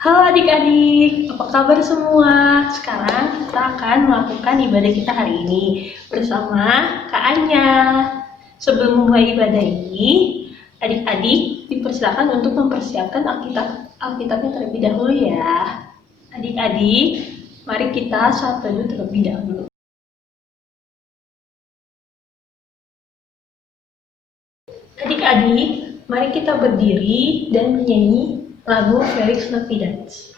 Halo adik-adik, apa kabar semua? Sekarang kita akan melakukan ibadah kita hari ini bersama Kak Anya. Sebelum memulai ibadah ini, adik-adik dipersilakan untuk mempersiapkan Alkitabnya terlebih dahulu ya. Adik-adik, mari kita saat teduh terlebih dahulu. Adik-adik, mari kita berdiri dan menyanyi lagu Felix Navigans.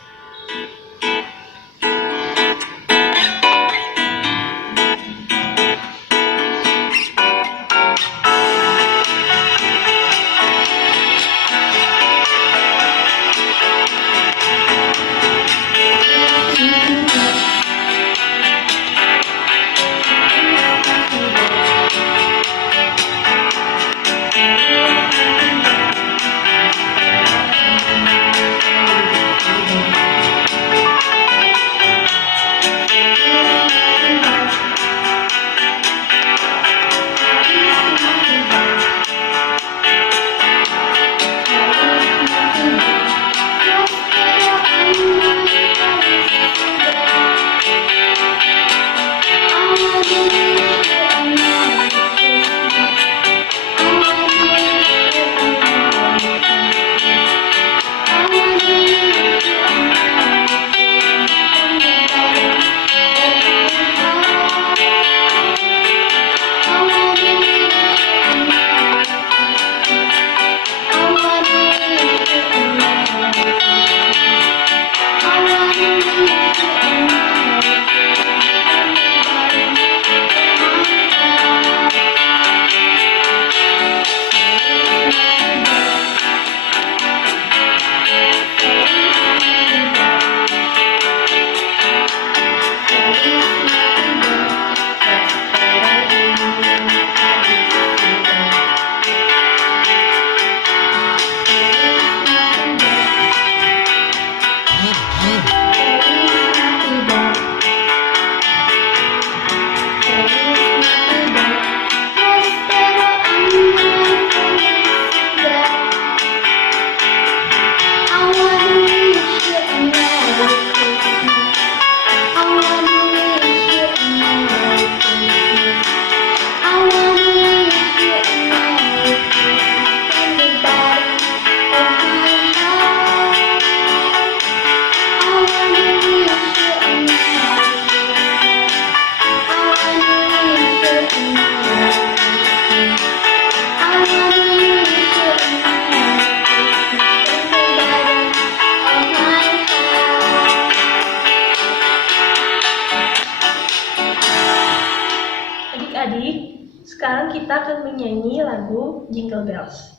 Adik-adik, sekarang kita akan menyanyi lagu Jingle Bells.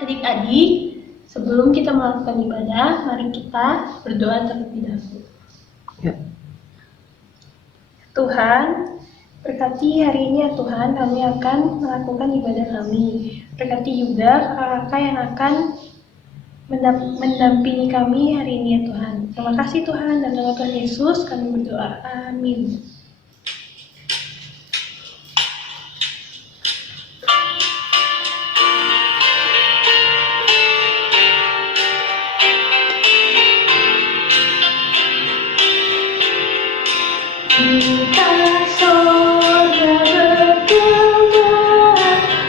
Adik-adik, sebelum kita melakukan ibadah, mari kita berdoa terlebih dahulu. Ya. Tuhan, berkati hari ini ya Tuhan, kami akan melakukan ibadah kami. Berkati juga kakak yang akan mendampingi kami hari ini ya Tuhan. Terima kasih Tuhan, dan dalam Tuhan Yesus kami berdoa. Amin. Kita sorga bergema,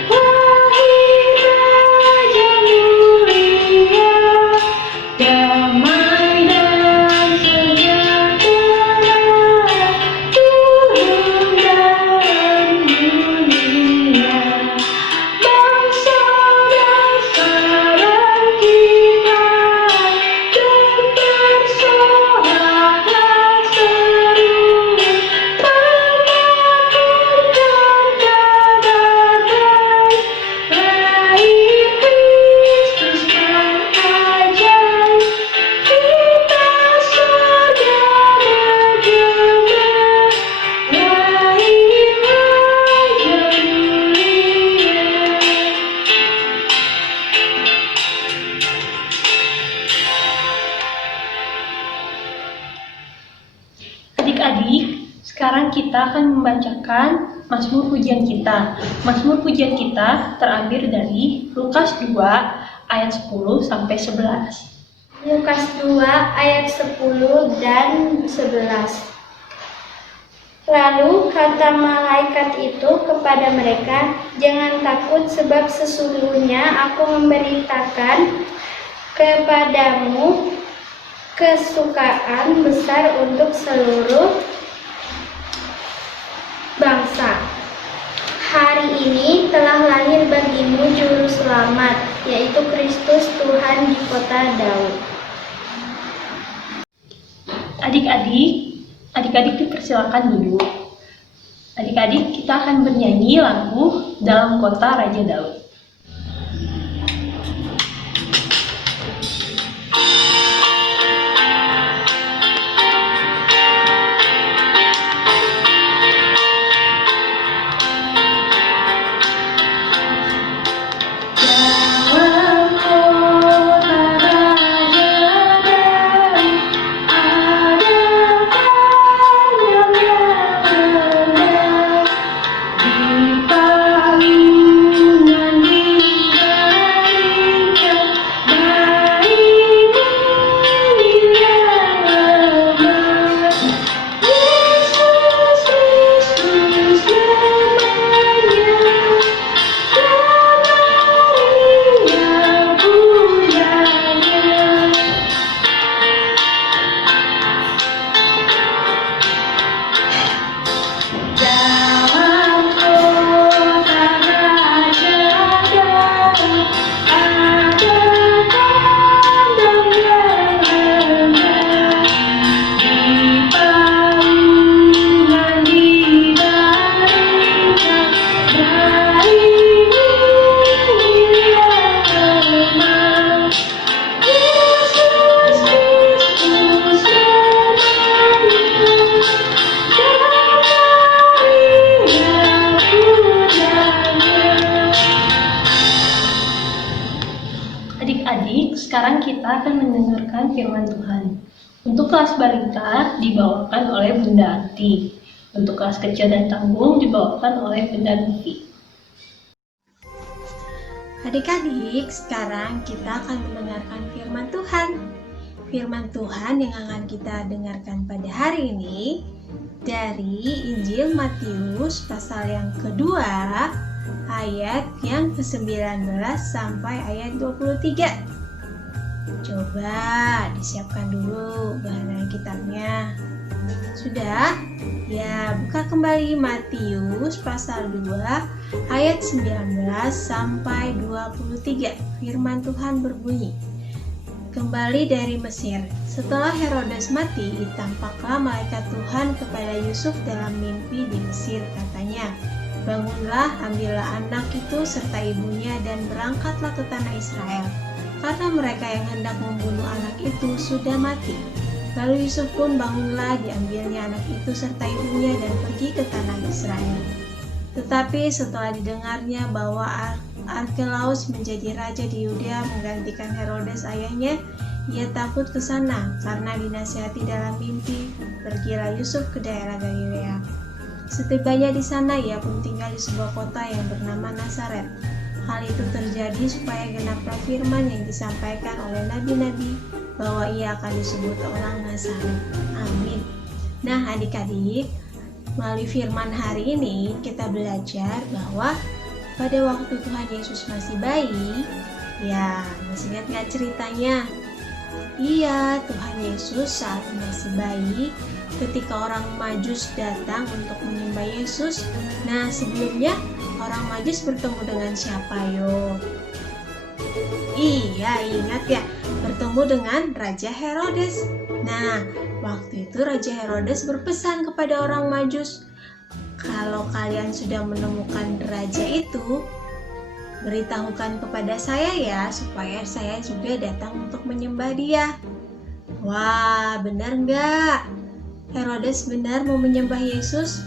wahai Raja mulia, damai dan sejahtera turun dalam dunia. Bangsa-bangsa kita bersorak seru, mengabarkan kabar baik, lahir Kristus yang ajaib. Kita sorga bergema, lahir Raja mulia. Adik-adik, sekarang kita akan membacakan Mazmur pujian kita. Mazmur pujian kita terambil dari Lukas 2 ayat 10 sampai 11. Lukas 2 ayat 10 dan 11. Lalu kata malaikat itu kepada mereka, "Jangan takut, sebab sesungguhnya aku memberitakan kepadamu kesukaan besar untuk seluruh bangsa. Hari ini telah lahir bagimu juru selamat, yaitu Kristus Tuhan di kota Daud." Adik-adik dipersilakan duduk. Adik-adik, kita akan bernyanyi lagu Dalam Kota Raja Daud. Dalam kota Raja Daud ada kandang yang rendah, di palungan dibaringkan bayi mulia lemah. Yesus, Yesus namanya, Maria punyanya. Dalam kota Raja Daud ada kandang yang rendah, di palungan dibaringkan bayi mulia lemah. Yesus Kristus namanya, Maria punyanya. Adik-adik, sekarang kita akan mendengarkan firman Tuhan. Untuk kelas balita dibawakan oleh Bunda Ati. Untuk kelas kecil dan tanggung dibawakan oleh Bunda Nufi. Adik-adik, sekarang kita akan mendengarkan firman Tuhan. Firman Tuhan yang akan kita dengarkan pada hari ini dari Injil Matius pasal yang kedua, ayat yang ke-19 sampai ayat 23. Coba disiapkan dulu bahan kitabnya. Sudah? Ya, buka kembali Matius pasal 2 ayat 19 sampai 23. Firman Tuhan berbunyi, "Kembali dari Mesir, setelah Herodes mati, tampaklah malaikat Tuhan kepada Yusuf dalam mimpi di Mesir. Katanya, 'Bangunlah, ambillah anak itu serta ibunya dan berangkatlah ke tanah Israel, karena mereka yang hendak membunuh anak itu sudah mati.' Lalu Yusuf pun bangunlah, diambilnya anak itu serta ibunya dan pergi ke tanah Israel. Tetapi setelah didengarnya bahwa Arkelaus menjadi raja di Yudea menggantikan Herodes ayahnya, ia takut ke sana karena dinasihati dalam mimpi, pergilah Yusuf ke daerah Galilea. Setibanya di sana, ia pun tinggal di sebuah kota yang bernama Nazaret. Hal itu terjadi supaya genaplah firman yang disampaikan oleh nabi-nabi bahwa ia akan disebut orang Nazaret. Amin. Nah, adik-adik, melalui firman hari ini kita belajar bahwa pada waktu Tuhan Yesus masih bayi, ya masih ingat nggak ceritanya? Iya, Tuhan Yesus saat masih bayi, ketika orang Majus datang untuk menyembah Yesus. Nah, sebelumnya orang Majus bertemu dengan siapa yo? Iya, ingat ya, bertemu dengan Raja Herodes. Nah, waktu itu Raja Herodes berpesan kepada orang Majus, kalau kalian sudah menemukan raja itu, beritahukan kepada saya ya, supaya saya juga datang untuk menyembah dia. Wah, benar nggak? Herodes benar mau menyembah Yesus?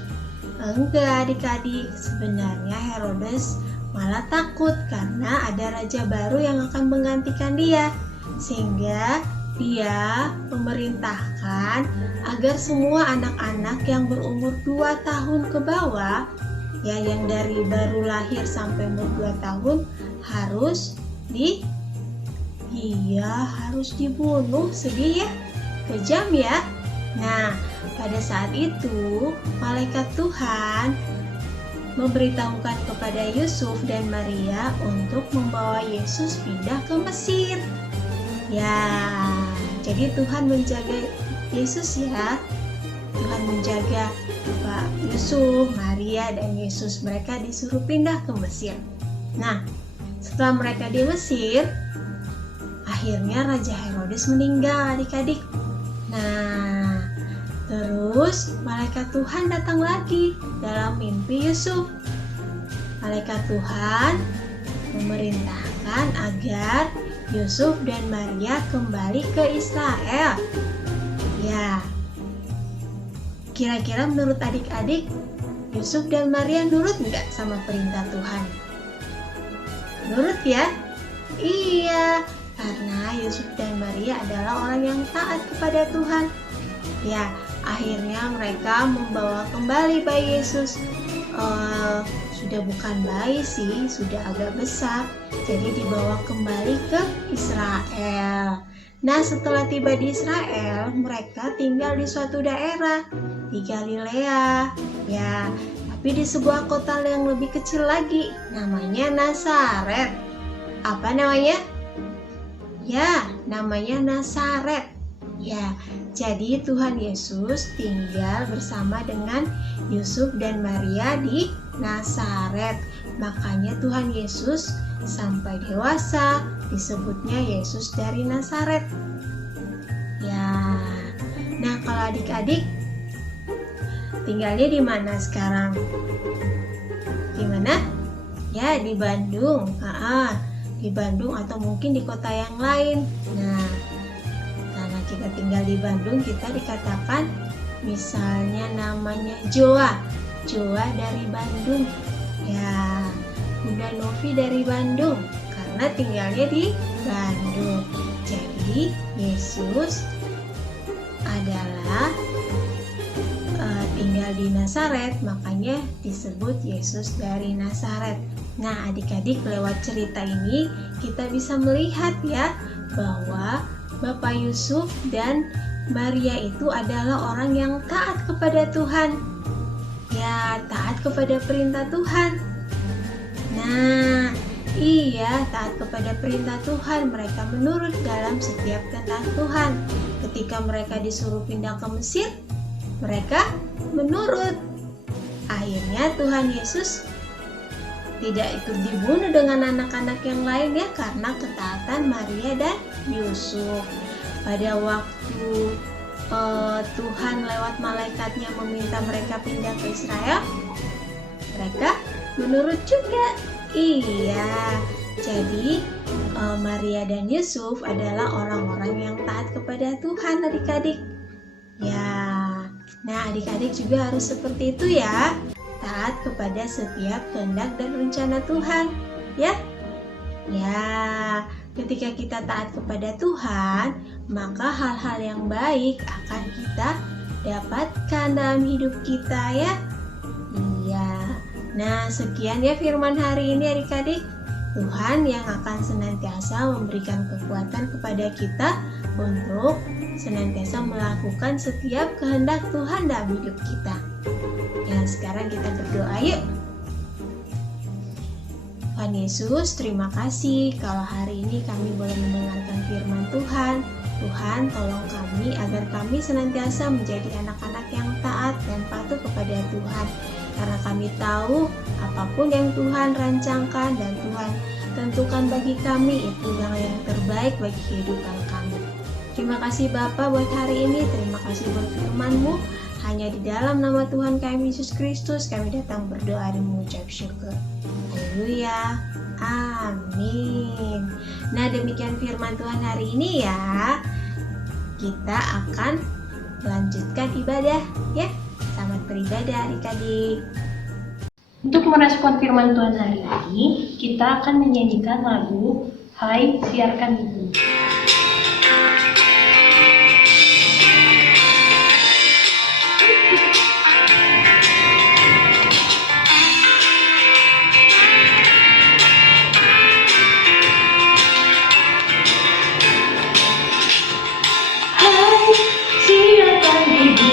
Enggak, adik-adik. Sebenarnya Herodes malah takut karena ada raja baru yang akan menggantikan dia. Sehingga dia memerintahkan agar semua anak-anak yang berumur 2 tahun ke bawah, ya yang dari baru lahir sampai umur 2 tahun harus dibunuh. Sedih ya, kejam ya. Nah, pada saat itu malaikat Tuhan memberitahukan kepada Yusuf dan Maria untuk membawa Yesus pindah ke Mesir. Ya, jadi Tuhan menjaga Yesus ya. Tuhan menjaga Pak Yusuf, Maria, dan Yesus. Mereka disuruh pindah ke Mesir. Nah, setelah mereka di Mesir, akhirnya Raja Herodes meninggal, adik-adik. Nah, terus malaikat Tuhan datang lagi dalam mimpi Yusuf. Malaikat Tuhan memerintahkan agar Yusuf dan Maria kembali ke Israel. Ya, kira-kira menurut adik-adik, Yusuf dan Maria nurut nggak sama perintah Tuhan? Nurut ya? Iya, karena Yusuf dan Maria adalah orang yang taat kepada Tuhan. Ya, akhirnya mereka membawa kembali bayi Yesus. Sudah bukan bayi sih, sudah agak besar. Jadi dibawa kembali ke Israel. Nah, setelah tiba di Israel, mereka tinggal di suatu daerah di Galilea. Ya, tapi di sebuah kota yang lebih kecil lagi, namanya Nazaret. Apa namanya? Ya, namanya Nazaret. Ya, jadi Tuhan Yesus tinggal bersama dengan Yusuf dan Maria di Nazaret. Makanya Tuhan Yesus sampai dewasa disebutnya Yesus dari Nazaret. Ya, nah kalau adik-adik tinggalnya di mana sekarang? Di mana? Ya, di Bandung. Di Bandung atau mungkin di kota yang lain. Nah, karena kita tinggal di Bandung, kita dikatakan misalnya namanya Joa dari Bandung. Ya, Bunda Novi dari Bandung karena tinggalnya di Bandung. Jadi Yesus adalah tinggal di Nazaret, makanya disebut Yesus dari Nazaret. Nah, adik-adik, lewat cerita ini kita bisa melihat ya bahwa Bapak Yusuf dan Maria itu adalah orang yang taat kepada Tuhan. Ya, taat kepada perintah Tuhan. Nah, iya, taat kepada perintah Tuhan. Mereka menurut dalam setiap kata Tuhan. Ketika mereka disuruh pindah ke Mesir, mereka menurut. Akhirnya Tuhan Yesus tidak ikut dibunuh dengan anak-anak yang lain ya, karena ketaatan Maria dan Yusuf. Pada waktu Tuhan lewat malaikatnya meminta mereka pindah ke Israel, mereka menurut juga. Iya, jadi Maria dan Yusuf adalah orang-orang yang taat kepada Tuhan, adik-adik. Ya, nah adik-adik juga harus seperti itu ya, taat kepada setiap kehendak dan rencana Tuhan. ya? Ya, ketika kita taat kepada Tuhan, maka hal-hal yang baik akan kita dapatkan dalam hidup kita ya. Iya. Nah, sekian ya firman hari ini adik-adik. Tuhan yang akan senantiasa memberikan kekuatan kepada kita untuk senantiasa melakukan setiap kehendak Tuhan dalam hidup kita. Ya, sekarang kita berdoa yuk. Tuhan Yesus, terima kasih kalau hari ini kami boleh mendengarkan firman Tuhan. Tuhan, tolong kami agar kami senantiasa menjadi anak-anak yang taat dan patuh kepada Tuhan. Karena kami tahu apapun yang Tuhan rancangkan dan Tuhan tentukan bagi kami itu yang terbaik bagi kehidupan kami. Terima kasih Bapa buat hari ini, terima kasih buat firman-Mu. Hanya di dalam nama Tuhan kami Yesus Kristus kami datang berdoa dan mengucap syukur. Haleluya. Amin. Nah, demikian firman Tuhan hari ini ya. Kita akan melanjutkan ibadah ya. Selamat beribadah adik-adik. Untuk merespon firman Tuhan hari ini, kita akan menyanyikan lagu Hai Biarkan Ibu. Hai, siapkan ibu.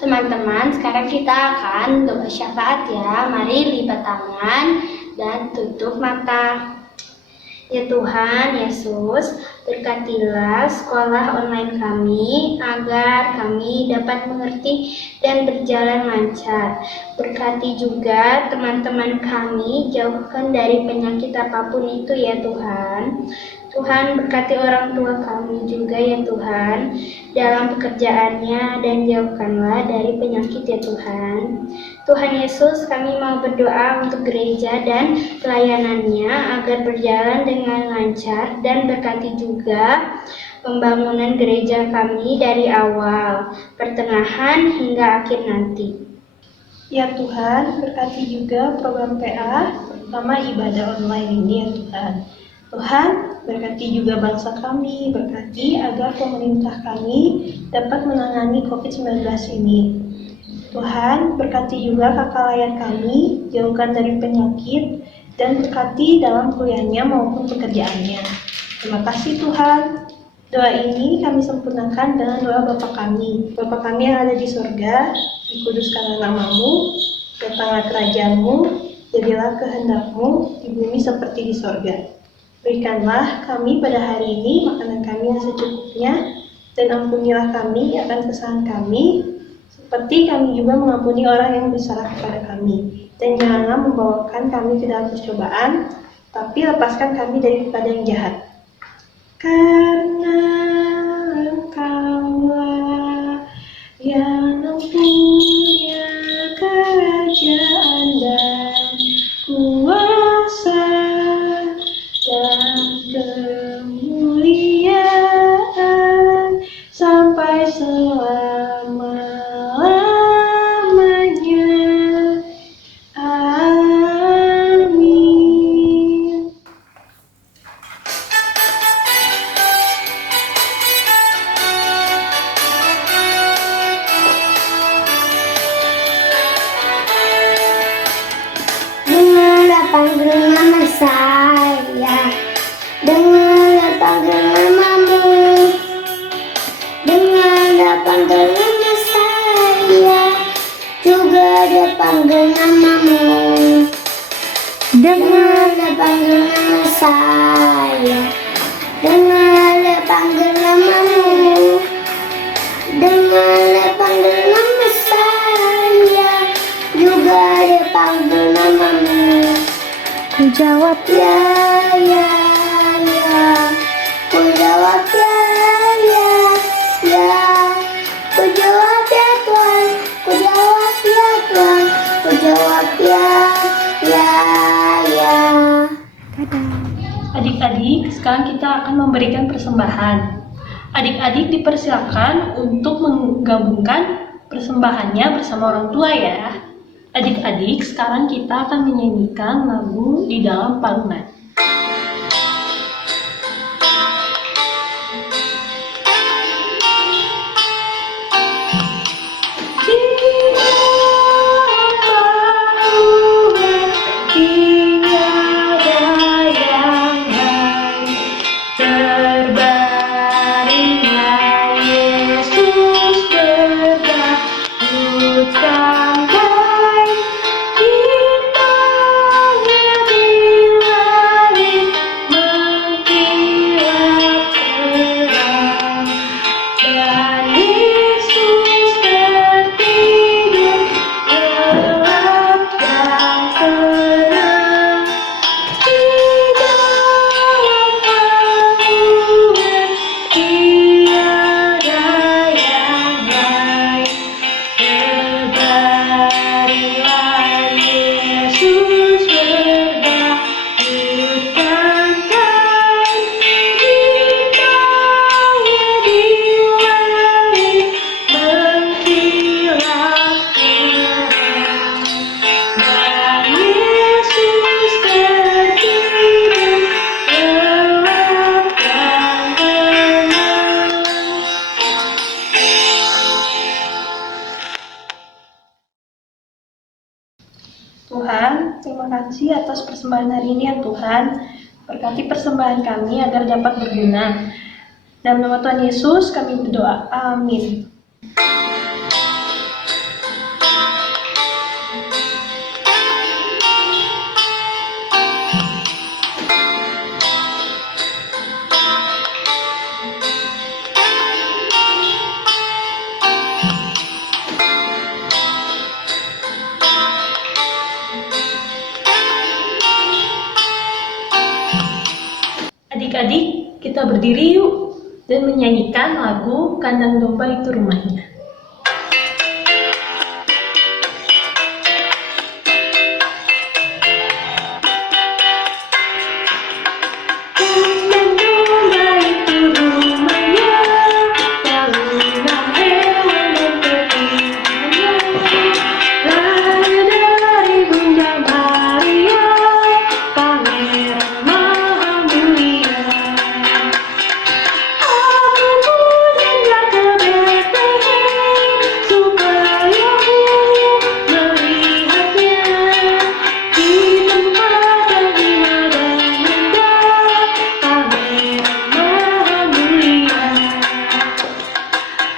Teman-teman, sekarang kita akan doa syafaat ya. Mari lipat tangan dan tutup mata. Ya Tuhan Yesus, berkatilah sekolah online kami agar kami dapat mengerti dan berjalan lancar. Berkati juga teman-teman kami, jauhkan dari penyakit apapun itu ya Tuhan. Tuhan berkati orang tua kami juga ya Tuhan dalam pekerjaannya dan jauhkanlah dari penyakit ya Tuhan. Tuhan Yesus, kami mau berdoa untuk gereja dan pelayanannya agar berjalan dengan lancar dan berkati juga pembangunan gereja kami dari awal, pertengahan hingga akhir nanti. Ya Tuhan, berkati juga program PA, terutama ibadah online ini ya Tuhan. Tuhan, berkati juga bangsa kami, berkati agar pemerintah kami dapat menangani COVID-19 ini. Tuhan, berkati juga kakak layan kami, jauhkan dari penyakit, dan berkati dalam kuliahnya maupun pekerjaannya. Terima kasih Tuhan. Doa ini kami sempurnakan dengan doa Bapa kami. Bapa kami yang ada di surga, dikuduskanlah nama-Mu, datanglah kerajaan-Mu, jadilah kehendak-Mu di bumi seperti di surga. Berikanlah kami pada hari ini makanan kami yang secukupnya, dan ampunilah kami akan kesalahan kami, seperti kami juga mengampuni orang yang bersalah kepada kami. Dan janganlah membawakan kami ke dalam percobaan, tapi lepaskan kami daripada yang jahat. Karena Engkaulah yang mempunyai kerajaan dan kuasa dan panggil nama saya, dengarlah panggil namamu, dengarlah panggil nama saya, juga dia panggil namamu. Dengarlah panggil nama saya, dengarlah panggil namamu, dengarlah panggil nama saya, juga dia panggil namamu. Ku jawab ya, ya, ya. Ku jawab ya, ya, ya. Ku jawab ya Tuhan, ku jawab ya Tuhan, ku jawab ya, ya, ya. Adik-adik, sekarang kita akan memberikan persembahan. Adik-adik dipersilakan untuk menggabungkan persembahannya bersama orang tua ya. Adik-adik, sekarang kita akan menyanyikan lagu Di Dalam Palungan. Tuhan, terima kasih atas persembahan hari ini ya Tuhan. Berkati persembahan kami agar dapat berguna. Dalam nama Tuhan Yesus kami berdoa. Amin. Adik-adik, kita berdiri yuk dan menyanyikan lagu Kandang Domba Itu Rumahnya. Kandang domba itu rumahnya, kalunan hewan dan pepingannya. Lahir dari Bunda Maria, Pangeran Maha Mulia. Aku punya ke Bethlehem, supaya ku melihatnya di tempat yang indah dan indah, Pangeran Maha Mulia.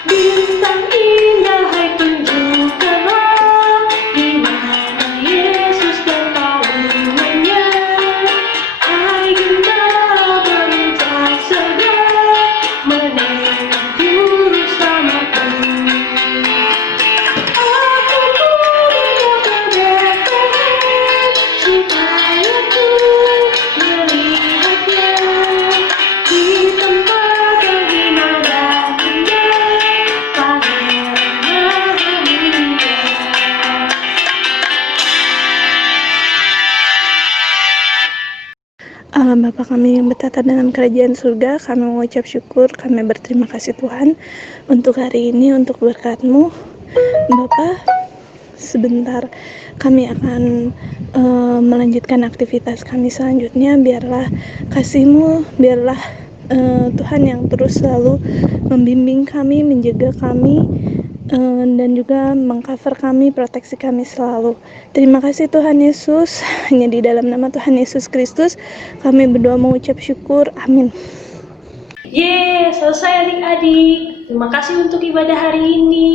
Bintang indah, hai tunjukkanlah di mana Yesus dan palungannya. Hai gembala berucap segera, menengok juru selamatku. Aku punya ke Bethlehem, supaya ku melihatnya di tempat yang indah dan indah, Pangeran Maha Mulia. Allah Bapa kami yang bertata dalam kerajaan surga, kami mengucap syukur, kami berterima kasih Tuhan untuk hari ini, untuk berkat-Mu. Bapa, sebentar kami akan melanjutkan aktivitas kami selanjutnya. Biarlah kasih-Mu, biarlah Tuhan yang terus selalu membimbing kami, menjaga kami dan juga mengcover kami, proteksi kami selalu. Terima kasih Tuhan Yesus. Hanya di dalam nama Tuhan Yesus Kristus kami berdoa mengucap syukur. Amin. Yeay, selesai adik-adik. Terima kasih untuk ibadah hari ini.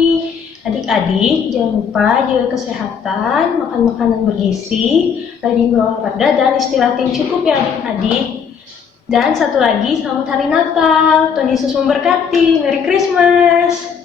Adik-adik, jangan lupa jaga kesehatan, makan makanan bergizi, rajin berolahraga, dan istirahat yang cukup ya adik-adik. Dan satu lagi, selamat hari Natal. Tuhan Yesus memberkati. Merry Christmas.